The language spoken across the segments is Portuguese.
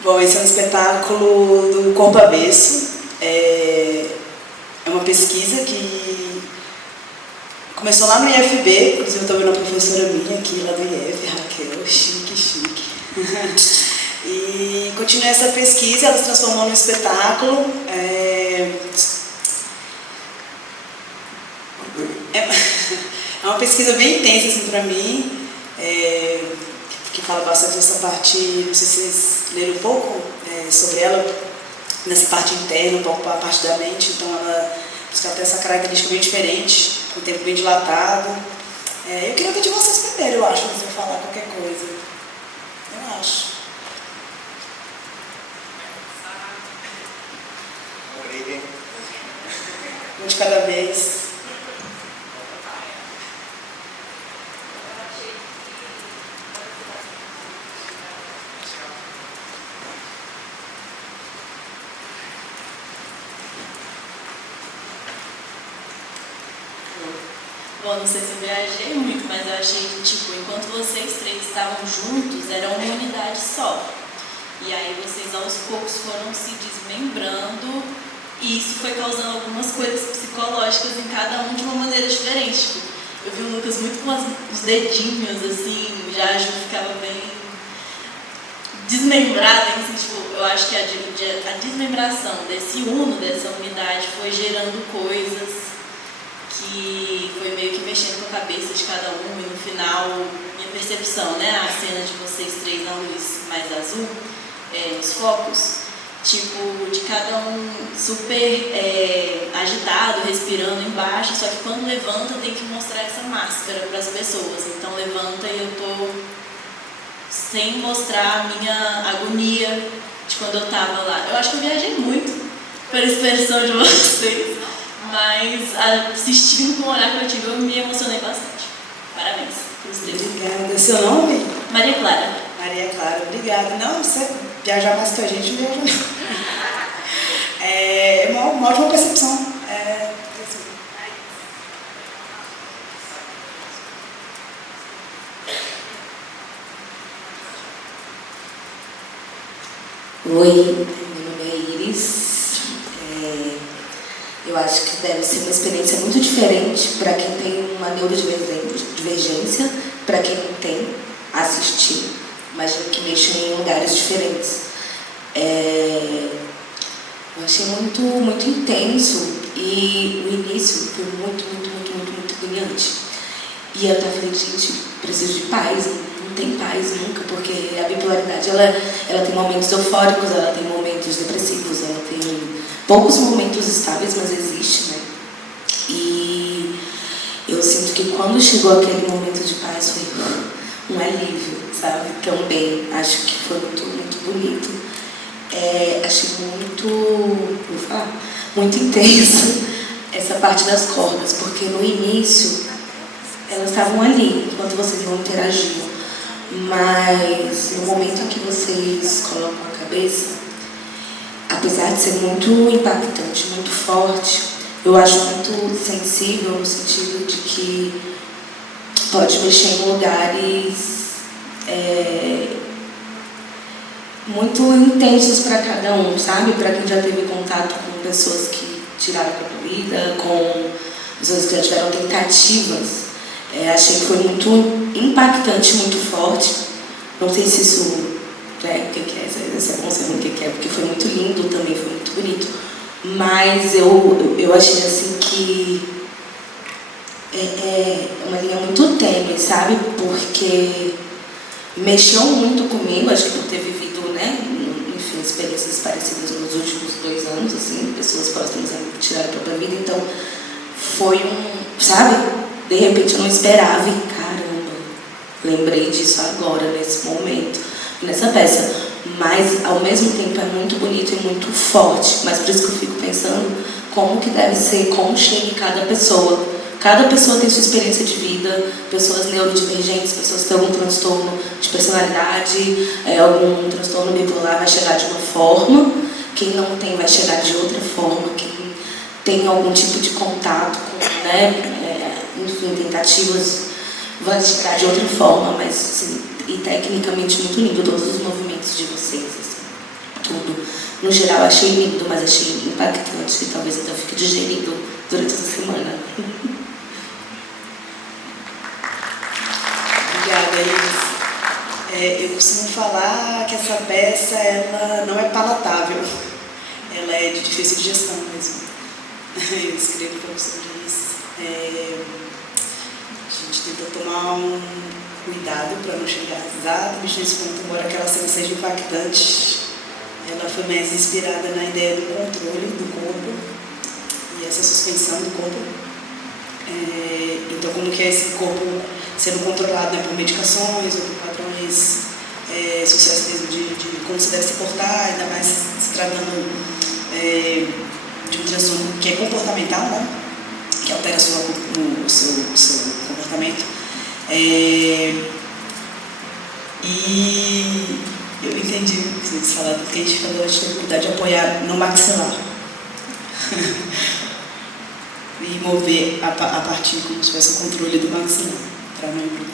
Bom, esse é um espetáculo do Corpo Avesso. É uma pesquisa que começou lá no IFB, inclusive eu estou vendo uma professora minha aqui, lá do IF, Raquel, chique. E continuei essa pesquisa, ela se transformou num espetáculo. É uma pesquisa bem intensa assim, para mim, que fala bastante dessa parte, não sei se vocês leram um pouco sobre ela, nessa parte interna, um pouco a parte da mente, então ela tem essa característica bem diferente, com o tempo bem dilatado. Eu queria ouvir de vocês primeiro, eu acho, antes de eu falar qualquer coisa. Eu acho. Um de cada vez. Bom, não sei se eu viajei muito, mas eu achei que, tipo, enquanto vocês três estavam juntos, era uma unidade só. E aí vocês aos poucos foram se desmembrando e isso foi causando algumas coisas psicológicas em cada um de uma maneira diferente. Tipo, eu vi o Lucas muito com os dedinhos, assim, já a Ju ficava bem desmembrada, assim, tipo, eu acho que a desmembração desse uno, dessa unidade, foi gerando coisas que foi meio que mexendo com a cabeça de cada um, e no final, minha percepção, né, a cena de vocês três na luz mais azul, nos focos, tipo, de cada um super agitado, respirando embaixo, só que quando levanta tem que mostrar essa máscara para as pessoas, então levanta e eu tô sem mostrar a minha agonia de quando eu tava lá. Eu acho que eu viajei muito pela expressão de vocês, mas assistindo com o olhar que eu tive, eu me emocionei bastante. Parabéns pelos três. Obrigada. Seu nome? Maria Clara. Maria Clara, obrigada. Não, você viajar mais que a gente, não viaja não. É uma ótima percepção. Oi, meu nome é Iris. Eu acho que deve ser uma experiência muito diferente para quem tem uma neurodivergência, para quem não tem, assistir. Imagino que mexam em lugares diferentes. Eu achei muito intenso e o início foi muito brilhante. E eu até falei, gente, preciso de paz, não tem paz nunca, porque a bipolaridade ela tem momentos eufóricos, ela tem momentos depressivos, ela tem poucos momentos estáveis, mas existe, né? E eu sinto que quando chegou aquele momento de paz foi um alívio, sabe? Também acho que foi muito bonito. Achei muito intenso essa parte das cordas, porque no início elas estavam ali enquanto vocês não interagiam, mas no momento em que vocês colocam a cabeça, apesar de ser muito impactante, muito forte, eu acho muito sensível no sentido de que pode mexer em lugares muito intensos para cada um, sabe? Para quem já teve contato com pessoas que tiraram a própria vida, com pessoas que já tiveram tentativas, achei que foi muito impactante, muito forte. Não sei se isso o que é, se é conserva o que é, porque foi muito lindo também, foi muito bonito. Mas eu achei assim que é uma linha muito tênue, sabe? Porque mexeu muito comigo, acho que por ter vivido, né, enfim, experiências parecidas nos últimos 2 anos, assim, pessoas próximas a mim que tiraram a própria vida, então foi sabe? De repente eu não esperava e caramba, lembrei disso agora, nesse momento, nessa peça. Mas ao mesmo tempo é muito bonito e muito forte, mas por isso que eu fico pensando como que deve ser, como chega em cada pessoa. Cada pessoa tem sua experiência de vida, pessoas neurodivergentes, pessoas que têm algum transtorno de personalidade, algum transtorno bipolar vai chegar de uma forma, quem não tem vai chegar de outra forma, quem tem algum tipo de contato com, né, enfim, tentativas vai chegar de outra forma, mas assim, e tecnicamente muito lindo todos os movimentos de vocês, assim. tudo. No geral, achei lindo, mas achei impactante e talvez até eu fique digerindo durante essa semana. Obrigada, Iris. Eu costumo falar que essa peça ela não é palatável, ela é de difícil digestão mesmo. Eu escrevo um pouco sobre isso. A gente tenta tomar um cuidado para não chegar exatamente nesse ponto, embora aquela cena seja impactante. Ela foi mais inspirada na ideia do controle do corpo e essa suspensão do corpo. Então, como que é esse corpo sendo controlado, né, por medicações ou por padrões sociais mesmo de como você deve se portar, ainda mais se tratando de um transtorno que é comportamental, né, que altera o seu comportamento. E eu entendi o que vocês falaram, porque a gente tem dificuldade de apoiar no maxilar. E mover a partir como se fosse o controle do maxilar, para não ir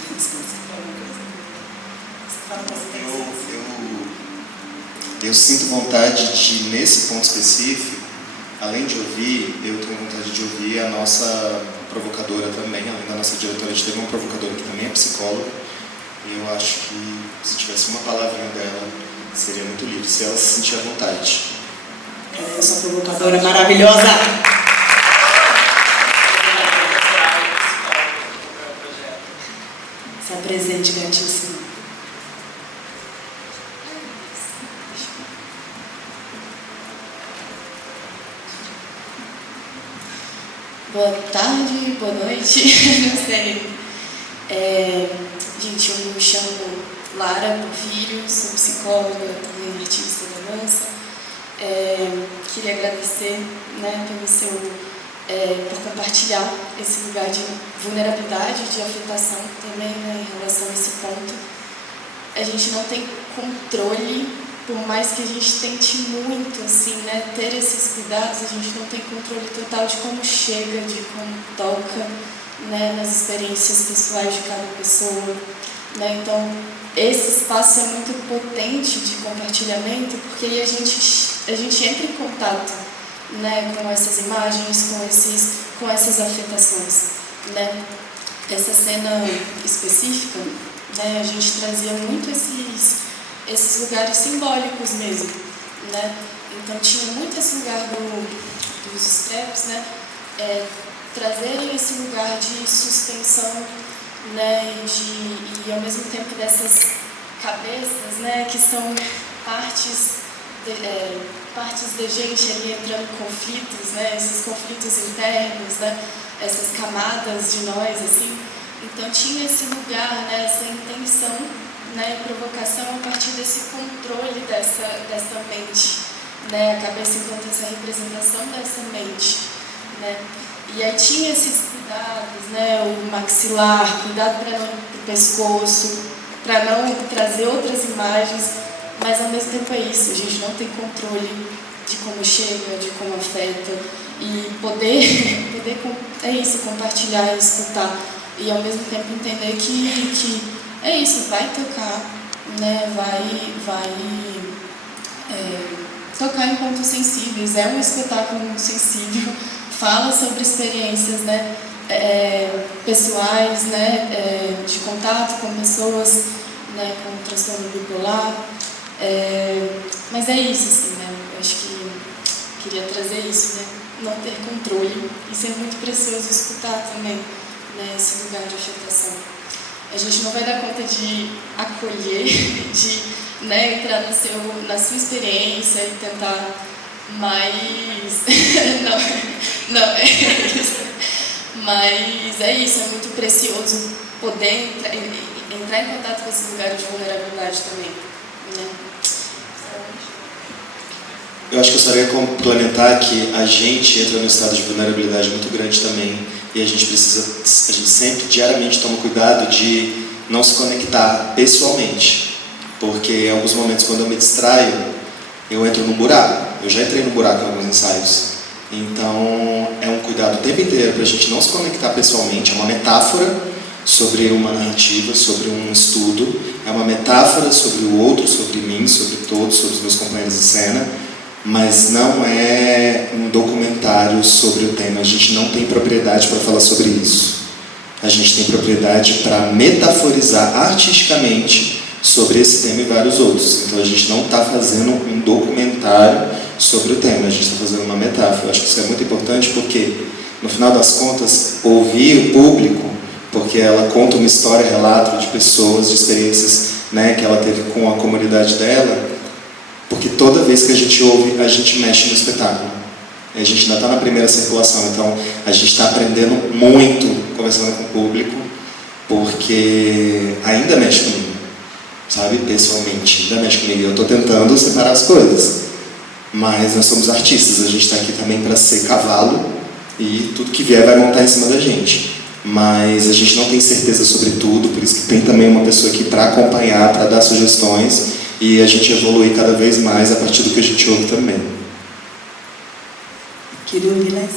Eu sinto vontade de, nesse ponto específico, além de ouvir, eu tenho vontade de ouvir a nossa provocadora também, além da nossa diretora. A gente teve uma provocadora que também é psicóloga, e eu acho que se tivesse uma palavrinha dela, seria muito livre, se ela se sentir à vontade. Essa provocadora maravilhosa! Está presente, gatíssimo. Boa tarde, boa noite, não sei. Gente, eu me chamo Lara Porfírio, sou psicóloga, também artista da dança. Queria agradecer, né, por compartilhar esse lugar de vulnerabilidade, de afetação também, né, em relação a esse ponto. A gente não tem controle, por mais que a gente tente muito, assim, né, ter esses cuidados, a gente não tem controle total de como chega, de como toca, né, nas experiências pessoais de cada pessoa, né. Então, esse espaço é muito potente de compartilhamento, porque aí a gente entra em contato, né, com essas imagens, com essas afetações, né. Essa cena específica, né, a gente trazia muito esses lugares simbólicos mesmo, né. Então tinha muito esse lugar dos scraps, né, trazerem esse lugar de suspensão, né, e ao mesmo tempo dessas cabeças, né, que são partes de gente ali entrando em conflitos, né, esses conflitos internos, né, essas camadas de nós, assim. Então tinha esse lugar, né, essa intenção, né, provocação a partir desse controle dessa mente, né, a cabeça enquanto essa representação dessa mente, né. E aí tinha esses cuidados, né, o maxilar, cuidado para não ir pro pescoço, para não trazer outras imagens, mas ao mesmo tempo é isso, a gente não tem controle de como chega, de como afeta, e poder é isso, compartilhar, escutar, e ao mesmo tempo entender que é isso, vai tocar, né, vai tocar em pontos sensíveis, é um espetáculo muito sensível, fala sobre experiências, né, pessoais, né, de contato com pessoas, né, com transtorno bipolar, mas é isso, assim, né, eu acho que queria trazer isso, né, não ter controle, isso é muito precioso escutar também, né, esse lugar de afetação. A gente não vai dar conta de acolher, de, né, entrar na sua experiência e tentar mais... não, é isso. Mas é isso, é muito precioso poder entrar em contato com esse lugar de vulnerabilidade também, né? Eu acho que eu só ia complementar que a gente entra num estado de vulnerabilidade muito grande também, e a gente sempre diariamente toma cuidado de não se conectar pessoalmente, porque em alguns momentos quando eu me distraio, eu entro num buraco. Eu já entrei num buraco em alguns ensaios. Então é um cuidado o tempo inteiro para a gente não se conectar pessoalmente, é uma metáfora, sobre uma narrativa, sobre um estudo, é uma metáfora sobre o outro, sobre mim, sobre todos, sobre os meus companheiros de cena, mas não é um documentário sobre o tema. A gente não tem propriedade para falar sobre isso. A gente tem propriedade para metaforizar artisticamente sobre esse tema e vários outros. Então a gente não está fazendo um documentário sobre o tema, a gente está fazendo uma metáfora. Eu acho que isso é muito importante porque, no final das contas, ouvir o público, porque ela conta uma história, relato de pessoas, de experiências, né, que ela teve com a comunidade dela, porque toda vez que a gente ouve, a gente mexe no espetáculo. A gente ainda está na primeira circulação, então a gente está aprendendo muito conversando com o público, porque ainda mexe comigo, sabe? Pessoalmente, ainda mexe comigo. Eu estou tentando separar as coisas, mas nós somos artistas, a gente está aqui também para ser cavalo e tudo que vier vai montar em cima da gente. Mas a gente não tem certeza sobre tudo, por isso que tem também uma pessoa aqui para acompanhar, para dar sugestões e a gente evoluir cada vez mais a partir do que a gente ouve também. Queria ouvir, né?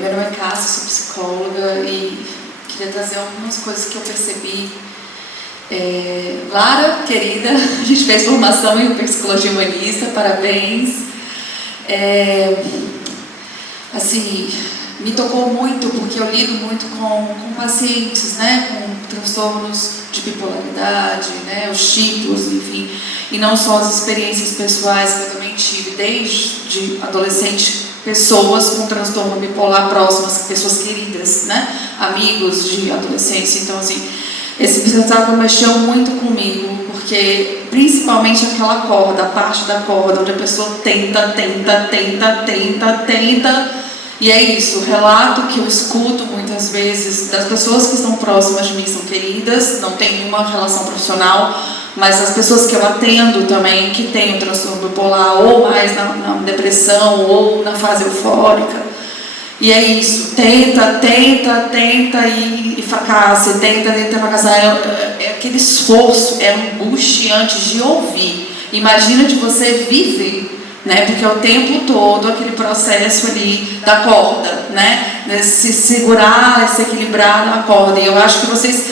Meu nome é Cássia, sou psicóloga e queria trazer algumas coisas que eu percebi. Lara, querida, a gente fez formação em psicologia humanista, parabéns. Assim, me tocou muito porque eu lido muito com pacientes, né, com transtornos de bipolaridade, né, os tipos, enfim, e não só as experiências pessoais que eu também tive desde adolescente, pessoas com transtorno bipolar próximas, pessoas queridas, né, amigos de adolescência. Então, assim, esse espetáculo mexeu muito comigo, porque principalmente aquela corda, a parte da corda, onde a pessoa tenta, e é isso, o relato que eu escuto muitas vezes das pessoas que estão próximas de mim são queridas, não tem nenhuma relação profissional, mas as pessoas que eu atendo também, que têm o transtorno bipolar, ou mais na depressão, ou na fase eufórica, e é isso, tenta e fracassa, tenta e fracassar, é aquele esforço, é angustiante de ouvir, imagina de você viver, né? Porque é o tempo todo aquele processo ali da corda, né? Se segurar, se equilibrar na corda. E eu acho que vocês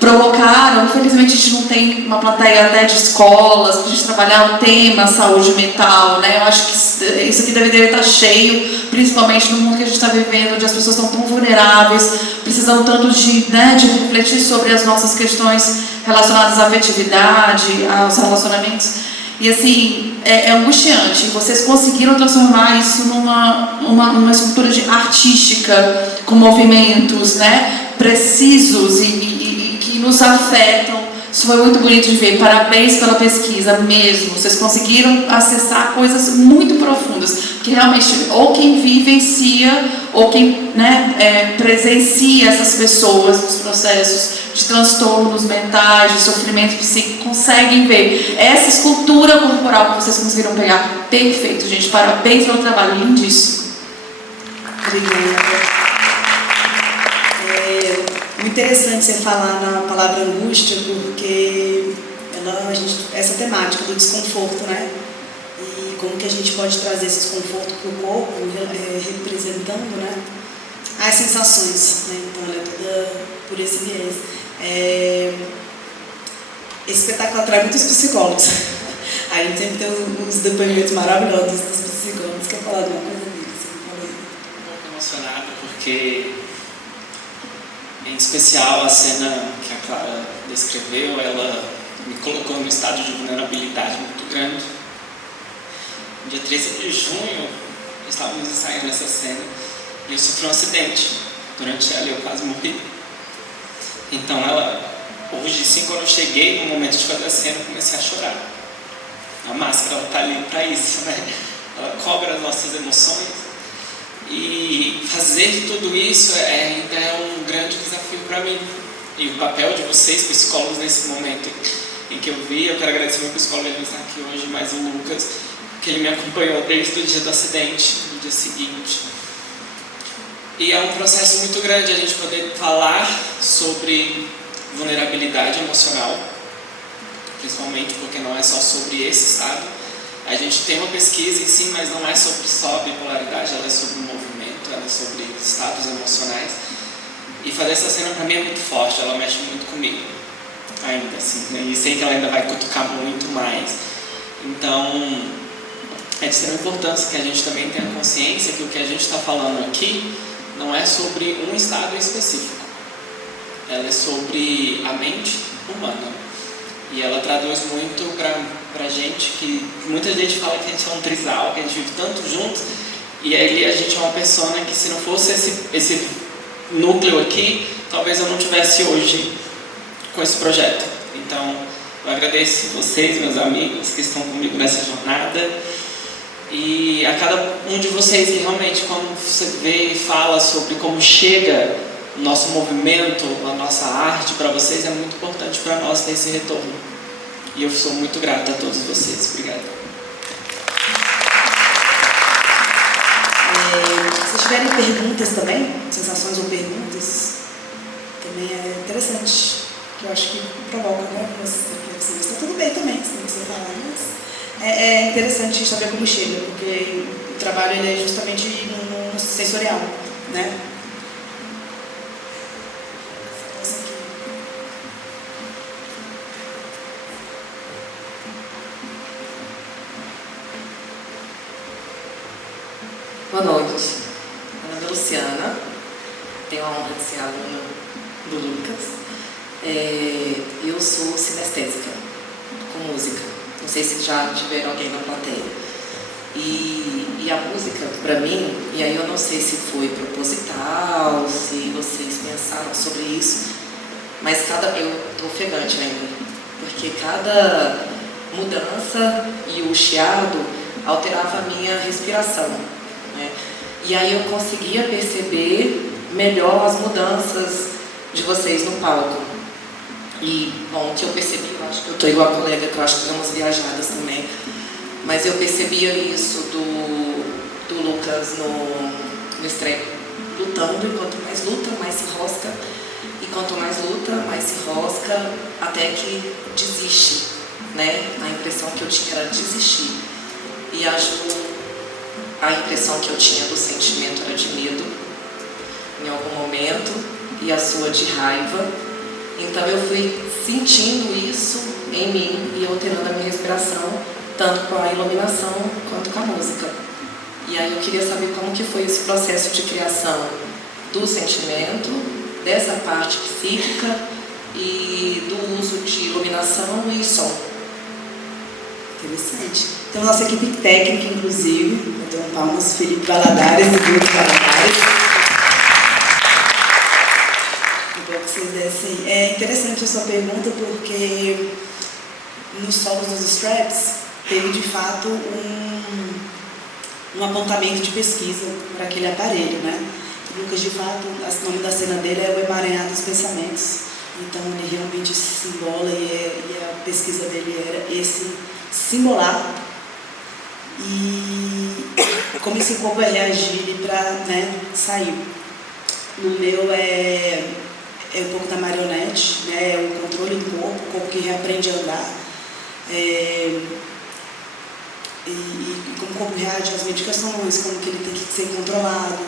provocaram, infelizmente a gente não tem uma plateia até de escolas para a gente trabalhar o tema saúde mental, né? Eu acho que isso aqui deveria estar cheio, principalmente no mundo que a gente está vivendo, onde as pessoas estão tão vulneráveis, precisando tanto de refletir sobre as nossas questões relacionadas à afetividade, aos relacionamentos. E assim, é angustiante. Vocês conseguiram transformar isso numa estrutura artística, com movimentos, né, precisos e que nos afetam. Isso foi muito bonito de ver. Parabéns pela pesquisa mesmo. Vocês conseguiram acessar coisas muito profundas. Que realmente, ou quem vivencia, ou quem, né, presencia essas pessoas nos processos de transtornos mentais, de sofrimento psíquico, conseguem ver essa escultura corporal que vocês conseguiram pegar. Perfeito, gente. Parabéns pelo trabalho. Lindíssimo. Obrigada. Muito interessante você falar na palavra angústia, porque essa temática do desconforto, né? E como que a gente pode trazer esse desconforto para o corpo, representando, né, as sensações, né? Então ela é toda por esse viés. Esse espetáculo atrai muitos psicólogos. A gente sempre tem uns depoimentos maravilhosos dos psicólogos. Quer falar de uma coisa deles? Estou muito emocionado porque, em especial, a cena que a Clara descreveu, ela me colocou num estado de vulnerabilidade muito grande. No dia 13 de junho, estávamos ensaiando essa cena e eu sofri um acidente. Durante ela eu quase morri. Então hoje sim, quando eu cheguei no momento de fazer a cena, eu comecei a chorar. A máscara está ali para isso, né? Ela cobre as nossas emoções. E fazer tudo isso ainda é um grande desafio para mim. E o papel de vocês, psicólogos, nesse momento em que eu vi, eu quero agradecer ao meu psicólogo, ele está aqui hoje, mas o Lucas, que ele me acompanhou desde o dia do acidente, no dia seguinte. E é um processo muito grande a gente poder falar sobre vulnerabilidade emocional, principalmente porque não é só sobre esse estado. A gente tem uma pesquisa em si, mas não é sobre só bipolaridade, ela é sobre o movimento, ela é sobre estados emocionais. E fazer essa cena pra mim é muito forte, ela mexe muito comigo, ainda assim, né? E sei que ela ainda vai cutucar muito mais. Então, é de extrema importância que a gente também tenha consciência que o que a gente está falando aqui não é sobre um estado específico. Ela é sobre a mente humana. E ela traduz muito pra gente que muita gente fala que a gente é um trisal, que a gente vive tanto juntos, e aí a gente é uma persona que, se não fosse esse núcleo aqui, talvez eu não tivesse hoje com esse projeto. Então, eu agradeço vocês, meus amigos, que estão comigo nessa jornada, e a cada um de vocês que realmente, quando você vê e fala sobre como chega o nosso movimento, a nossa arte para vocês, é muito importante para nós ter esse retorno. E eu sou muito grato a todos vocês. Obrigado. Se tiverem perguntas também, sensações ou perguntas, também é interessante. Que eu acho que provoca, né? Está tudo bem também, se você falar, mas é interessante saber como chega, porque o trabalho ele é justamente no sensorial, né? Boa noite, meu nome é Luciana, tenho a honra de ser aluna do Lucas. Eu sou sinestésica, com música, não sei se já tiveram alguém na plateia. E a música, para mim, e aí eu não sei se foi proposital, se vocês pensaram sobre isso, mas eu estou ofegante ainda, porque cada mudança e o chiado alterava a minha respiração. Né? E aí eu conseguia perceber melhor as mudanças de vocês no palco. E, bom, o que eu percebi, eu acho que eu estou igual a colega, que eu acho que damos viajadas também, mas eu percebia isso do Lucas no estreia, lutando, e quanto mais luta, mais se rosca, e quanto mais luta, mais se rosca, até que desiste, né? A impressão que eu tinha era desistir. E a impressão que eu tinha do sentimento era de medo, em algum momento, e a sua de raiva. Então eu fui sentindo isso em mim e alterando a minha respiração, tanto com a iluminação quanto com a música. E aí eu queria saber como que foi esse processo de criação do sentimento, dessa parte psíquica e do uso de iluminação e som. Interessante. Então, nossa equipe técnica, inclusive, eu dou palmas, Felipe Valadares e Guto Valadares. Igual que vocês dessem. É interessante a sua pergunta, porque nos solos dos Straps teve, de fato, um apontamento de pesquisa para aquele aparelho, né? O Lucas, de fato, o nome da cena dele é O Emaranhado dos Pensamentos. Então, ele realmente se simbola e a pesquisa dele era esse simbolar e como esse corpo vai reagir para, né, sair. No meu é um pouco da marionete, né, é o controle do corpo, o corpo que reaprende a andar. E como o corpo reage às medicações, como que ele tem que ser controlado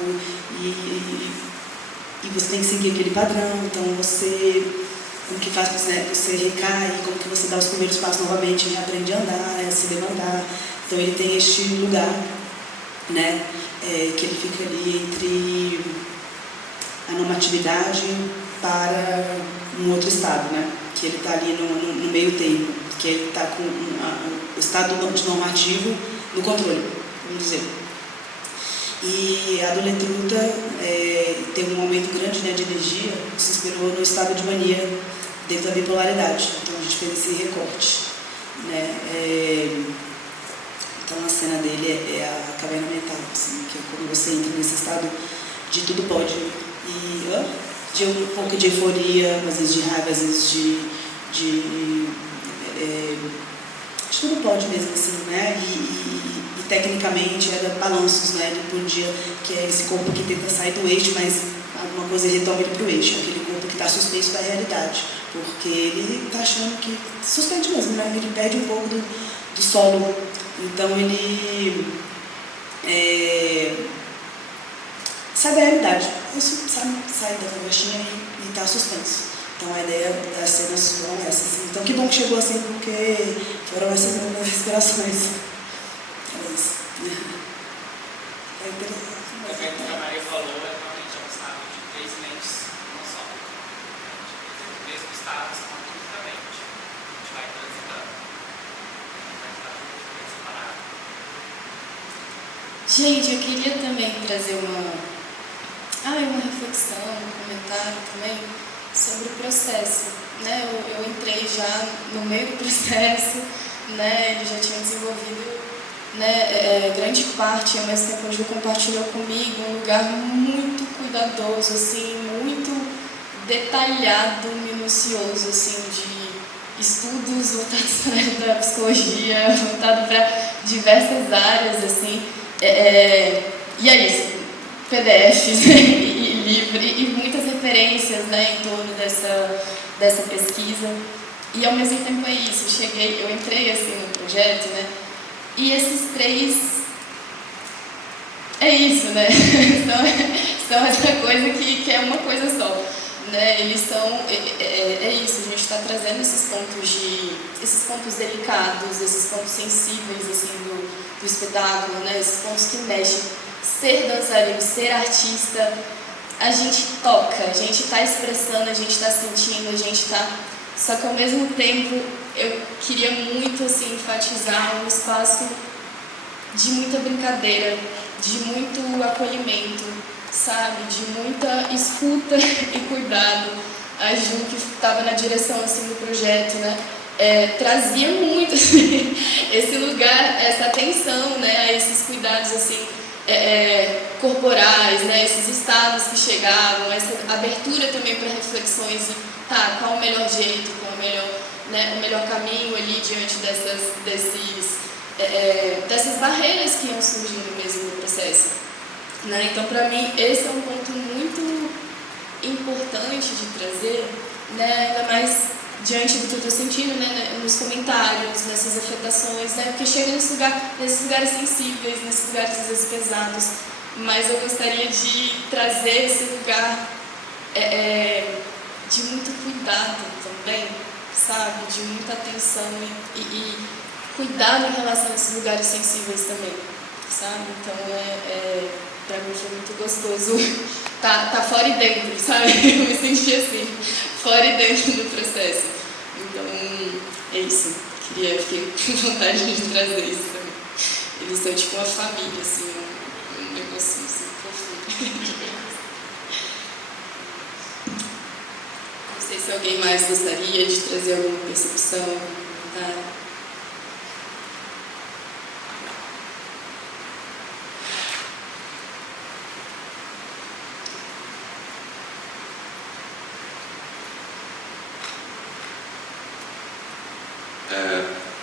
e você tem que seguir aquele padrão. Então como que faz você recair, como que você dá os primeiros passos novamente e reaprende a andar, a se levantar. Então ele tem este lugar, né, que ele fica ali entre a normatividade para um outro estado, né, que ele está ali no meio termo, que ele está com o estado de normativo no controle, vamos dizer. E a Doletruta teve um aumento grande, né, de energia, que se inspirou no estado de mania dentro da bipolaridade. Então a gente fez esse recorte, né? Então a cena dele é a caverna mental, assim, que é quando você entra nesse estado de tudo pode, e de um pouco de euforia, às vezes de raiva, às vezes de tudo pode mesmo, assim, né? E tecnicamente era balanços, né? Ele podia, que é esse corpo que tenta sair do eixo, mas alguma coisa retoma ele para o eixo, aquele corpo que está suspenso da realidade, porque ele está achando que suspende mesmo, né? Ele perde um pouco do solo. Então ele sai da realidade. Isso sai da caixinha e está suspenso. Então a ideia das cenas foram essas. Então que bom que chegou assim, porque foram essas minhas inspirações. É isso. É interessante. O evento que a Maria falou realmente é um estado de 3 mentes, não só. O mesmo estado, só químicamente. A gente vai transitando. Vai estar bem separado. Gente, eu queria também trazer uma reflexão, um comentário também sobre o processo, né? Eu entrei já no meio do processo, né? Ele já tinha desenvolvido, né, grande parte, ao mesmo tempo Ju compartilhou comigo um lugar muito cuidadoso, assim, muito detalhado, minucioso, assim, de estudos voltados para a área da psicologia, voltado para diversas áreas, assim, e é isso, PDFs e livro, e muitas referências, né, em torno dessa pesquisa. E ao mesmo tempo é isso, eu entrei assim no projeto, né, e esses 3, é isso, né, são essa coisa que é uma coisa só, né, eles são, é isso, a gente está trazendo esses pontos delicados, esses pontos sensíveis, assim, do espetáculo, né, esses pontos que mexem. Ser dançarino, ser artista, a gente toca, a gente está expressando, a gente está sentindo, a gente está... Só que ao mesmo tempo eu queria muito assim, enfatizar um espaço de muita brincadeira, de muito acolhimento, sabe? De muita escuta e cuidado. A Ju, que estava na direção assim, do projeto, né? Trazia muito assim, esse lugar, essa atenção, né, a esses cuidados assim, corporais, né, esses estados que chegavam, essa abertura também para reflexões e qual o melhor jeito, qual o melhor caminho ali diante dessas barreiras que iam surgindo mesmo no processo, né? Então, para mim, esse é um ponto muito importante de trazer, né, ainda mais diante do que eu estou sentindo, né, nos comentários, nessas afetações, né, porque chega nesses lugares sensíveis, nesses lugares às vezes pesados, mas eu gostaria de trazer esse lugar de muito cuidado também, sabe, de muita atenção e cuidado em relação a esses lugares sensíveis também, sabe, então pra mim foi muito gostoso tá fora e dentro, sabe, eu me senti assim, fora e dentro do processo. Então, é isso. Fiquei com vontade de trazer isso também. Eles são tipo uma família, assim, um negocinho assim, fofinho. Não sei se alguém mais gostaria de trazer alguma percepção, comentário.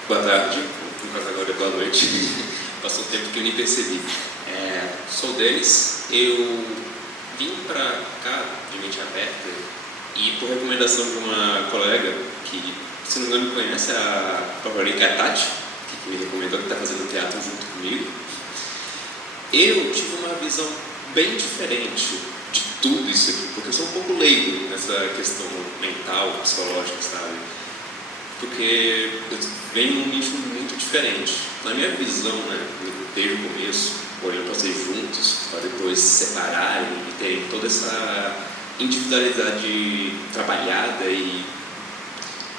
Boa tarde, no caso agora é boa noite. Passou um tempo que eu nem percebi. Sou deles, eu vim para cá de mente aberta e por recomendação de uma colega que, se não me engano, conhece a Paulina Tati, que me recomendou, que está fazendo teatro junto comigo. Eu tive uma visão bem diferente de tudo isso aqui, porque eu sou um pouco leigo nessa questão mental, psicológica, sabe? Porque eu venho num nicho muito diferente. Na minha visão, né, desde o começo, olhando para ser juntos, para depois se separarem e terem toda essa individualidade trabalhada e,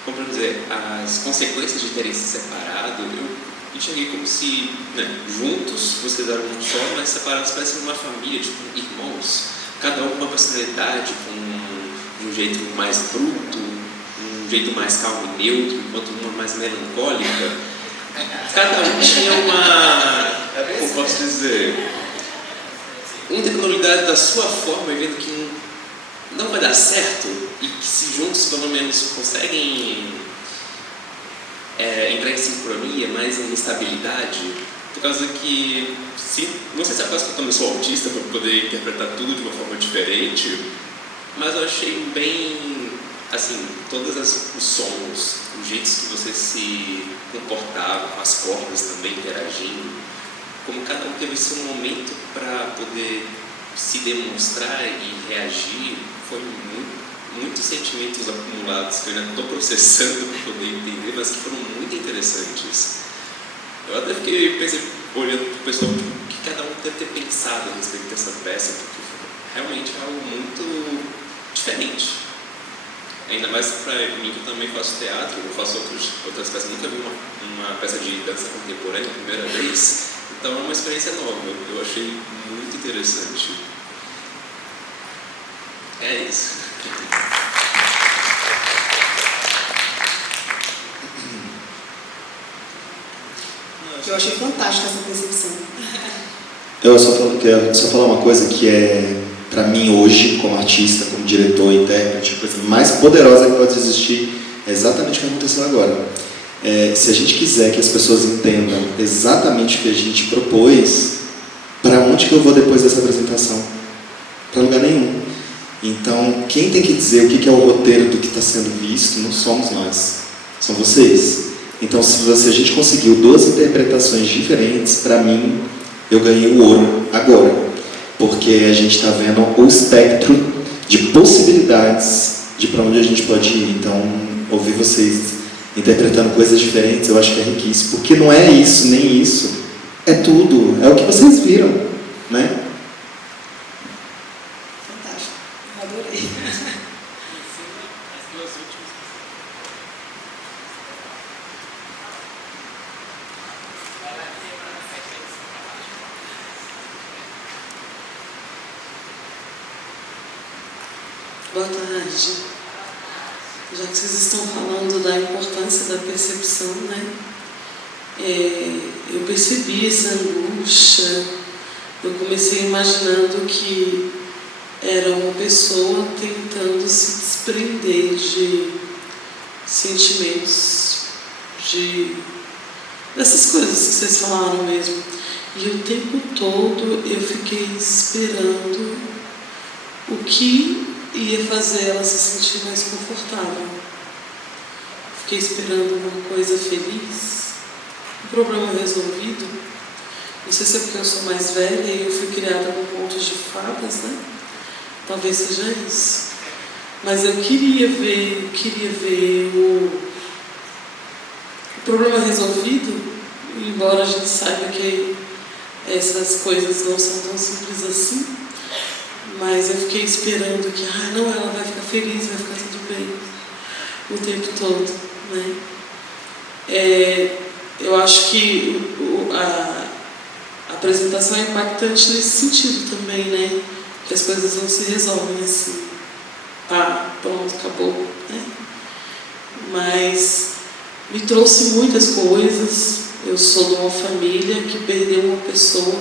como para dizer, as consequências de terem se separado, eu enxerguei como se, né, juntos vocês eram um só, mas separados parecem uma família, tipo irmãos, cada um com uma personalidade, de um jeito mais bruto, um jeito mais calmo e neutro, enquanto uma mais melancólica. Cada um tinha como posso dizer, uma tecnologia da sua forma, vendo que não vai dar certo e que se juntos pelo menos conseguem entrar em sincronia, mais em estabilidade, por causa que, não sei se é por causa que eu sou autista para poder interpretar tudo de uma forma diferente, mas eu achei bem, assim, todos os sons, os jeitos que vocês se comportavam, as cordas também interagindo, como cada um teve seu momento para poder se demonstrar e reagir, foi muitos sentimentos acumulados que eu ainda estou processando para poder entender, mas que foram muito interessantes. Eu até fiquei olhando para o pessoal o que cada um deve ter pensado a respeito dessa peça, porque realmente é algo muito diferente. Ainda mais para mim, que eu também faço teatro, eu faço outras peças, nunca vi uma peça de dança contemporânea, primeira vez, então é uma experiência nova, eu achei muito interessante. É isso. Eu achei fantástica essa percepção. Eu quero só falar uma coisa que é, para mim hoje, como artista, como diretor, intérprete, a coisa mais poderosa que pode existir é exatamente o que aconteceu agora. Se a gente quiser que as pessoas entendam exatamente o que a gente propôs, para onde que eu vou depois dessa apresentação? Para lugar nenhum. Então, quem tem que dizer o que é o roteiro do que está sendo visto não somos nós, são vocês. Então, se a gente conseguiu 2 interpretações diferentes, para mim, eu ganhei o ouro agora, porque a gente está vendo o espectro de possibilidades de para onde a gente pode ir. Então, ouvir vocês interpretando coisas diferentes, eu acho que é riquíssimo, porque não é isso, nem isso, é tudo, é o que vocês viram, né? Fantástico, eu adorei. Boa tarde. Já que vocês estão falando da importância da percepção, né? Eu percebi essa angústia. Eu comecei imaginando que era uma pessoa tentando se desprender de sentimentos, dessas coisas que vocês falaram mesmo. E o tempo todo eu fiquei esperando o que ia fazer ela se sentir mais confortável. Fiquei esperando uma coisa feliz, um problema resolvido. Não sei se é porque eu sou mais velha e eu fui criada com contos de fadas, né? Talvez seja isso. Mas eu queria ver o problema resolvido, embora a gente saiba que essas coisas não são tão simples assim. Mas eu fiquei esperando que, não, ela vai ficar feliz, vai ficar tudo bem, o tempo todo, né? Eu acho que a apresentação é impactante nesse sentido também, né? Que as coisas não se resolvem assim, pronto, acabou, né? Mas me trouxe muitas coisas. Eu sou de uma família que perdeu uma pessoa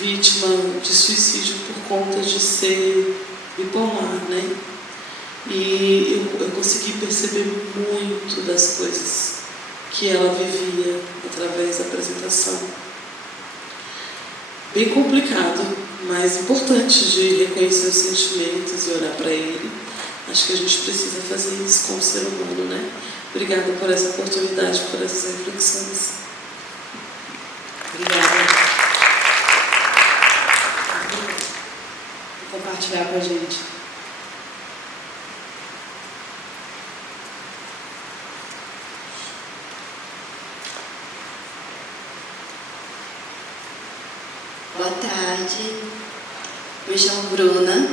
vítima de suicídio por conta de ser bipolar, né? E eu consegui perceber muito das coisas que ela vivia através da apresentação. Bem complicado, mas importante de reconhecer os sentimentos e olhar para ele. Acho que a gente precisa fazer isso como ser humano, né? Obrigada por essa oportunidade, por essas reflexões. Obrigada. Compartilhar com a gente. Boa tarde, me chamo Bruna,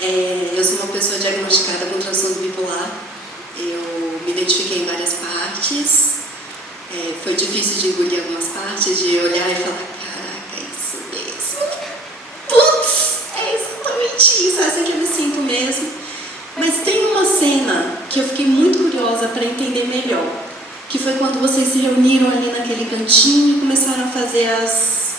eu sou uma pessoa diagnosticada com transtorno bipolar. Eu me identifiquei em várias partes, foi difícil de engolir algumas partes, de olhar e falar, caraca, é isso mesmo, putz, é exatamente isso, é assim que eu me sinto mesmo. Mas tem uma cena que eu fiquei muito curiosa para entender melhor, que foi quando vocês se reuniram ali naquele cantinho e começaram a fazer as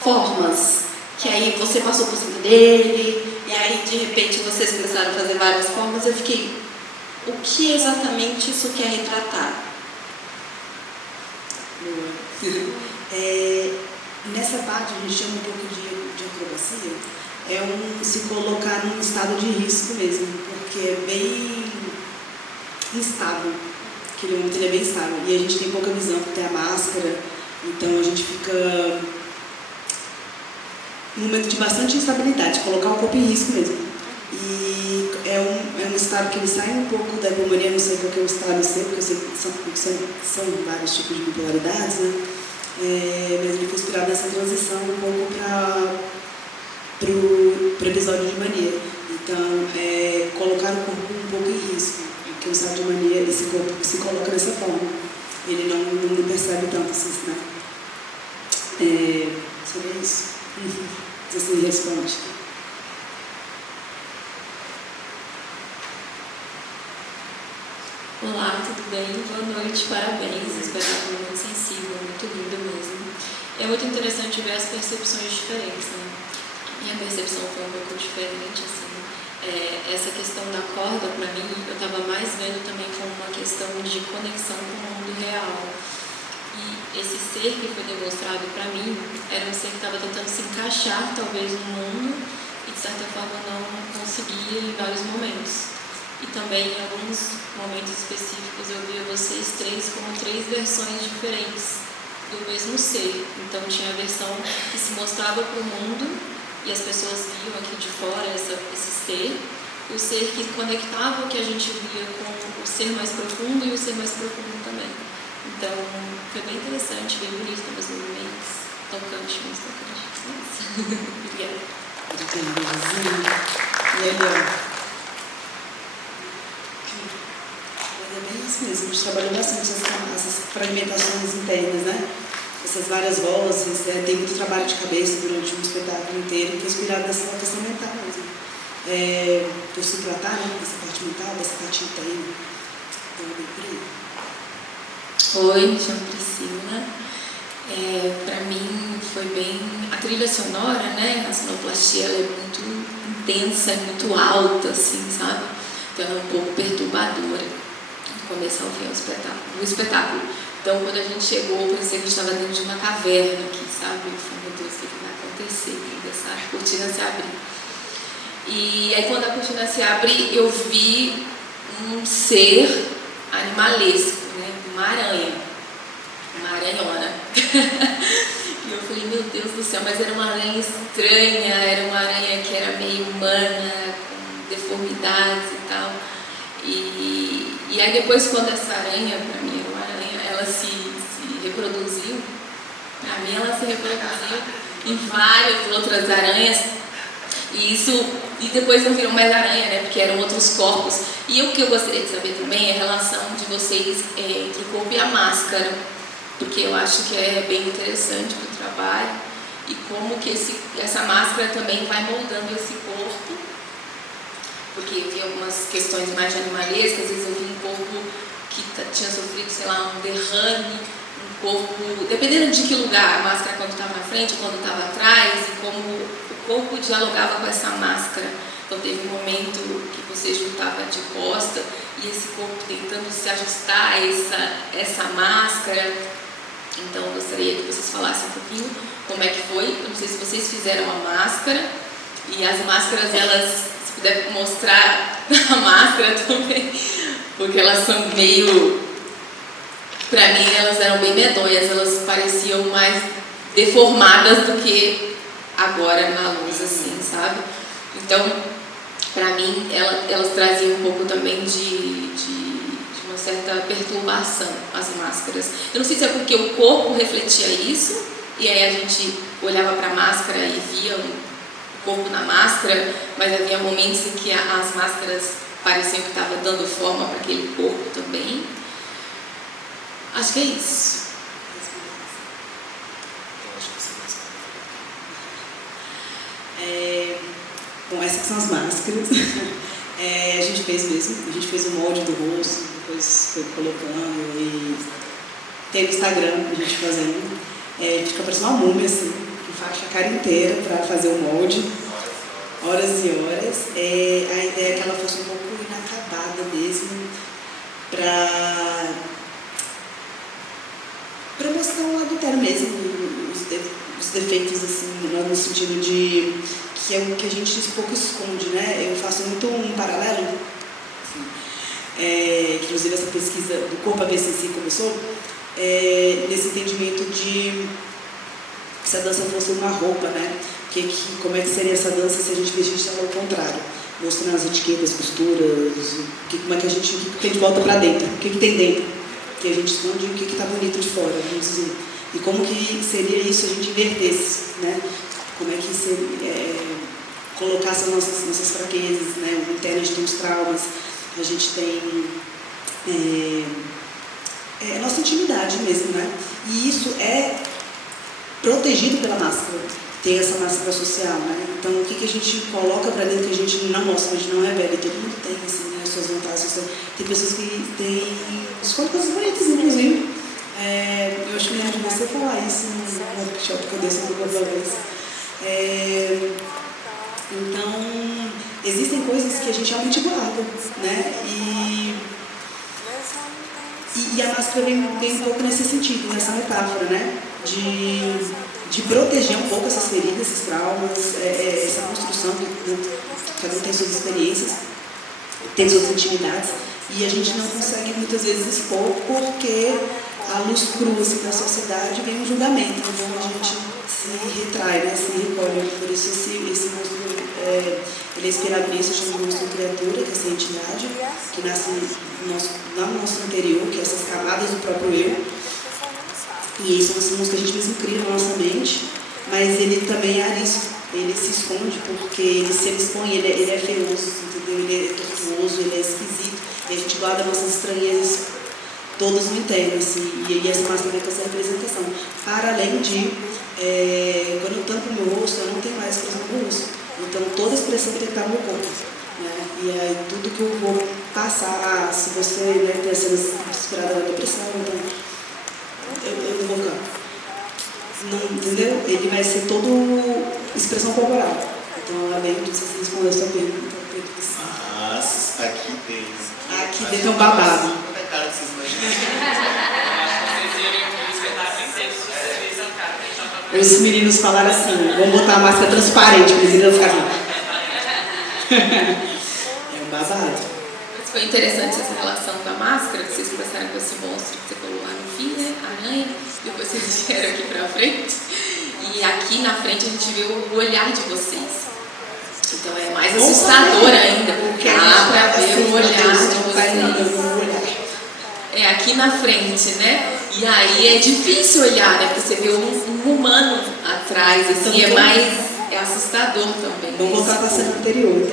formas, que aí você passou por cima dele, e aí de repente vocês começaram a fazer várias formas. Eu fiquei, o que exatamente isso quer retratar? Nessa parte a gente chama um pouco de acrobacia, se colocar num estado de risco mesmo, porque é bem instável, aquele momento ele é bem instável, e a gente tem pouca visão por ter a máscara, então a gente fica um momento de bastante instabilidade, colocar o corpo em risco mesmo. E é um estado que ele sai um pouco da hipomonia, não sei qual que é o estado, não sei, porque eu sei que são vários tipos de bipolaridades, né? Mas ele foi inspirado nessa transição um pouco para o episódio de mania. Então, colocar o corpo um pouco em risco, porque o estado de mania, esse corpo se coloca dessa forma. Ele não percebe tanto assim, né? Seria isso. Você me responde. Olá, tudo bem? Boa noite, parabéns. O espetáculo é muito sensível, muito lindo mesmo. É muito interessante ver as percepções diferentes, né? Minha percepção foi um pouco diferente, assim. Essa questão da corda, para mim, eu estava mais vendo também como uma questão de conexão com o mundo real. E esse ser que foi demonstrado para mim era um ser que estava tentando se encaixar, talvez, no mundo e, de certa forma, não conseguia em vários momentos. E também, em alguns momentos específicos, eu via vocês três como três versões diferentes do mesmo ser. Então, tinha a versão que se mostrava para o mundo e as pessoas viam aqui de fora esse ser, o ser que conectava o que a gente via com o ser mais profundo e o ser mais profundo também. Então, foi bem interessante, bem bonito também os movimentos, tocante, muito tocante. Obrigada. E aí, é bem isso mesmo, a gente trabalhou bastante essas fragmentações internas, né? Essas várias vozes, tem muito trabalho de cabeça durante um espetáculo inteiro, que é inspirado nessa questão mental mesmo. Por se tratar, né? Dessa parte mental, dessa parte interna. Então, é bem por aí. Oi, me chamo Priscila. Para mim foi bem... A trilha sonora, né? A sonoplastia, ela é muito intensa, é muito alta, assim, sabe? Então ela é um pouco perturbadora no começo ao fim do espetáculo. Então, quando a gente chegou, parecia que a gente estava dentro de uma caverna aqui, sabe? Eu falei, meu Deus, o que vai acontecer quando essa cortina se abrir? E aí, quando a cortina se abre, eu vi um ser animalesco, né? Uma aranha, uma aranhona. E eu falei, meu Deus do céu, mas era uma aranha estranha, era uma aranha que era meio humana, com deformidades e tal. E aí depois, quando essa aranha, para mim era uma aranha, ela se reproduziu, para mim ela se reproduziu em várias outras aranhas, e depois não viram mais aranha, né, porque eram outros corpos. E o que eu gostaria de saber também é a relação de vocês entre o corpo e a máscara, porque eu acho que é bem interessante para o trabalho, e como que essa máscara também vai moldando esse corpo. Porque eu vi algumas questões mais animalescas, às vezes eu vi um corpo que tinha sofrido, sei lá, um derrame, um corpo, dependendo de que lugar, a máscara quando estava na frente, quando estava atrás, e como o corpo dialogava com essa máscara. Então teve um momento que você estava de costa e esse corpo tentando se ajustar a essa máscara. Então eu gostaria que vocês falassem um pouquinho como é que foi. Eu não sei se vocês fizeram a máscara, e as máscaras, elas, se puder mostrar a máscara também, porque elas são meio, pra mim elas eram bem medonhas, elas pareciam mais deformadas do que agora na luz, assim, sabe? Então, pra mim, elas traziam um pouco também de uma certa perturbação, as máscaras. Eu não sei se é porque o corpo refletia isso, e aí a gente olhava pra máscara e via o corpo na máscara, mas havia momentos em que as máscaras pareciam que estavam dando forma para aquele corpo também. Acho que é isso. Bom, essas são as máscaras. A gente fez mesmo, a gente fez o molde do rosto, depois foi colocando, e tem no Instagram a gente fazendo. Fica parecendo uma múmia, assim, que faixa a cara inteira para fazer o molde, horas e horas. A ideia é que ela fosse um pouco inacabada mesmo, para mostrar um adultério mesmo, os defeitos, assim, no sentido de que é o que a gente pouco esconde, né? Eu faço muito um paralelo, assim, inclusive essa pesquisa do corpo ABCC começou, nesse entendimento de que se a dança fosse uma roupa, né? como é que seria essa dança se a gente deixasse ela ao contrário, mostrando as etiquetas, costuras, como é que a gente, o que tem de volta para dentro, o que tem dentro, que a gente esconde e o que está bonito de fora, vamos dizer. E como que seria isso se a gente invertesse, né? Como é que seria, colocasse as nossas fraquezas, né? O interno a gente tem os traumas, a gente tem a nossa intimidade mesmo, né? E isso é protegido pela máscara, tem essa máscara social, né? Então, o que a gente coloca para dentro que a gente não mostra, a gente não revela, e todo mundo tem, assim, né, as suas vontades, tem pessoas que escolhem coisas bonitas, inclusive. Eu acho que me lembro de você falar isso no workshop que eu dei sobre valores. Então, existem coisas que a gente realmente guarda, né? E a máscara vem um pouco nesse sentido, nessa metáfora, né? De proteger um pouco essas feridas, esses traumas, essa construção, que cada um tem suas experiências, tem suas intimidades, e a gente não consegue muitas vezes expor porque a luz crua assim, da sociedade vem um julgamento, então a gente se retrai, né? Se recolhe. Por isso esse monstro ele é inspirado nisso, chama de monstro criatura, que é essa entidade que nasce no nosso interior, que é essas camadas do próprio eu. E são esses mundos que a gente mesmo cria na nossa mente, mas ele também é arisco, ele se esconde porque se ele expõe, ele é feroz, entendeu? Ele é tortuoso, ele é esquisito, e a gente guarda nossas estranhezas todas no interno, assim, e essa máscara vem com essa representação. Para além de, quando eu tampo o meu rosto, eu não tenho mais expressão no meu rosto, então toda a expressão tem que estar no meu corpo. Né? E aí tudo que eu vou passar, se você, né, tem sido inspirada na depressão, então eu não vou ficar. Não, entendeu? Ele vai ser todo expressão corporal. Então, além de você responder a sua pergunta, eu acredito que sim. Nossa, aqui dentro. Aqui dentro é um babado. Como é cara que vocês imaginam? Os meninos falaram assim, vamos botar a máscara transparente, para eles não ficarem. É um babado. Mas foi interessante essa relação da máscara, que vocês começaram com esse monstro que você falou lá no fim, né? A aranha, depois vocês vieram aqui pra frente. E aqui na frente a gente vê o olhar de vocês. Então é mais assustador ainda, porque dá pra ver o olhar de vocês. É aqui na frente, né? E aí é difícil olhar, né? Porque você vê um humano atrás, assim, é assustador também. Vamos voltar para a cena anterior.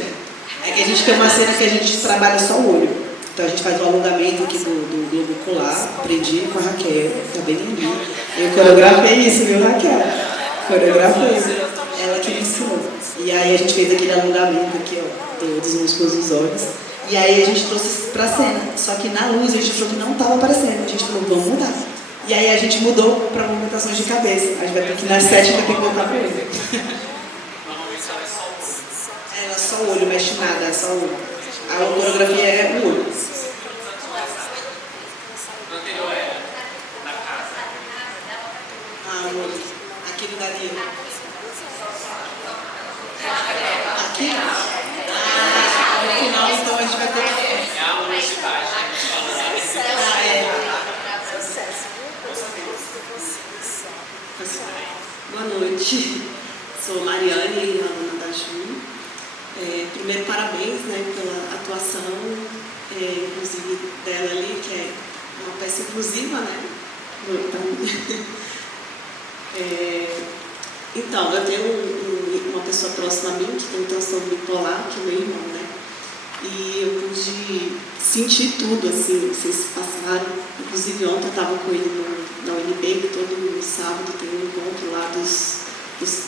É que a gente tem uma cena que a gente trabalha só o olho. Então a gente faz o alongamento aqui do globo ocular, aprendi com a Raquel, tá bem em mim. Eu coreografei isso, viu, Raquel? Coreografei. Ela que me ensinou. E aí a gente fez aquele alongamento aqui, ó, dos músculos dos olhos. E aí a gente trouxe isso pra cena. Só que na luz a gente falou que não estava aparecendo. A gente falou, vamos mudar. E aí a gente mudou para movimentações de cabeça. A gente vai ter que na 7 vai ter que voltar para ele. Ela só o olho, mexe nada, é só o olho. A coreografia é o olho. Ah, o olho. Aqui no Danilo. Aqui? No final, então a gente vai ter que... Boa noite, sou Mariane, aluna da Ju. Primeiro, parabéns, né, pela atuação, inclusive dela ali, que é uma peça inclusiva, né? Então, eu tenho uma pessoa próxima a mim que tem transtorno bipolar, que é meu irmão, né? E eu pude sentir tudo, assim, vocês passaram. Inclusive ontem eu estava com ele na UNB, que todo sábado tem um encontro lá das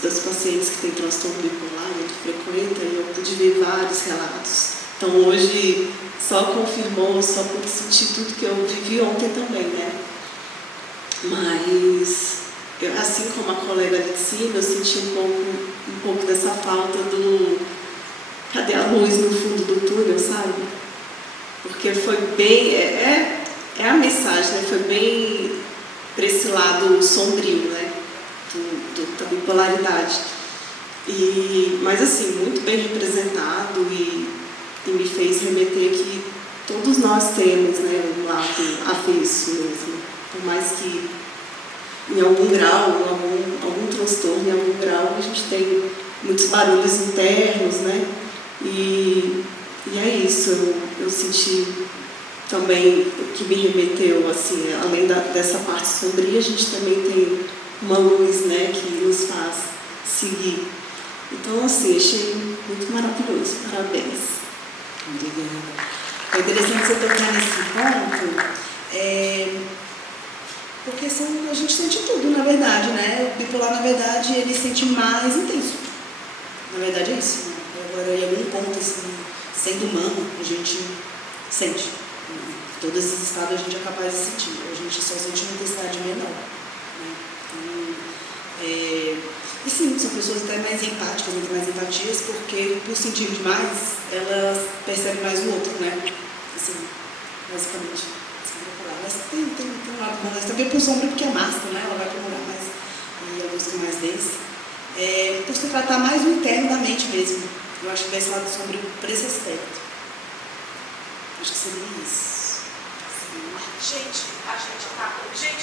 pacientes que têm transtorno bipolar, muito frequenta, e eu pude ver vários relatos. Então hoje só confirmou, só pude sentir tudo que eu vivi ontem também, né? Mas, assim como a colega ali de cima, eu senti um pouco dessa falta do... Cadê a luz no fundo do túnel, sabe? Porque foi bem... É a mensagem, né? Foi bem para esse lado sombrio, né? Da bipolaridade. Mas, assim, muito bem representado e me fez remeter que todos nós temos, né, um lado avesso mesmo. Por mais que em algum grau, algum transtorno, em algum grau, a gente tem muitos barulhos internos, né? E é isso, eu senti também o que me remeteu, assim, além dessa parte sombria, a gente também tem uma luz, né, que nos faz seguir. Então, assim, achei muito maravilhoso, parabéns. Obrigada. É interessante você tocar nesse ponto, porque a gente sente tudo, na verdade, né? O bipolar, na verdade, ele sente mais intenso. Na verdade é isso, né? Agora, em algum ponto, assim, sendo humano, a gente sente. Todos esses estados a gente é capaz de sentir. A gente só sente uma intensidade menor. Né? E sim, são pessoas até mais empáticas, muito mais empatias, porque por sentir demais, elas percebem mais o outro, né? Assim, basicamente. Mas tem um lado bom, mas também por sombra, porque é máscara, né? Ela vai procurar mais, e a música mais densa. Por se tratar mais do interno da mente mesmo. Eu acho que desse lado sombrio por esse aspecto. Acho que seria isso. Gente,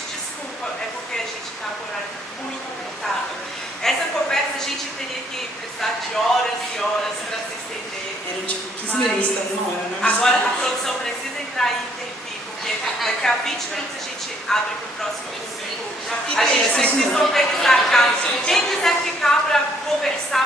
desculpa, é porque a gente está com horário muito apertado. Essa conversa a gente teria que precisar de horas e horas para se estender. Era tipo 15 minutos, tá uma hora, né? Agora a produção precisa entrar e intervir, porque daqui a 20 minutos a gente abre para o próximo público. A gente precisa organizar a casa. Quem quiser ficar para conversar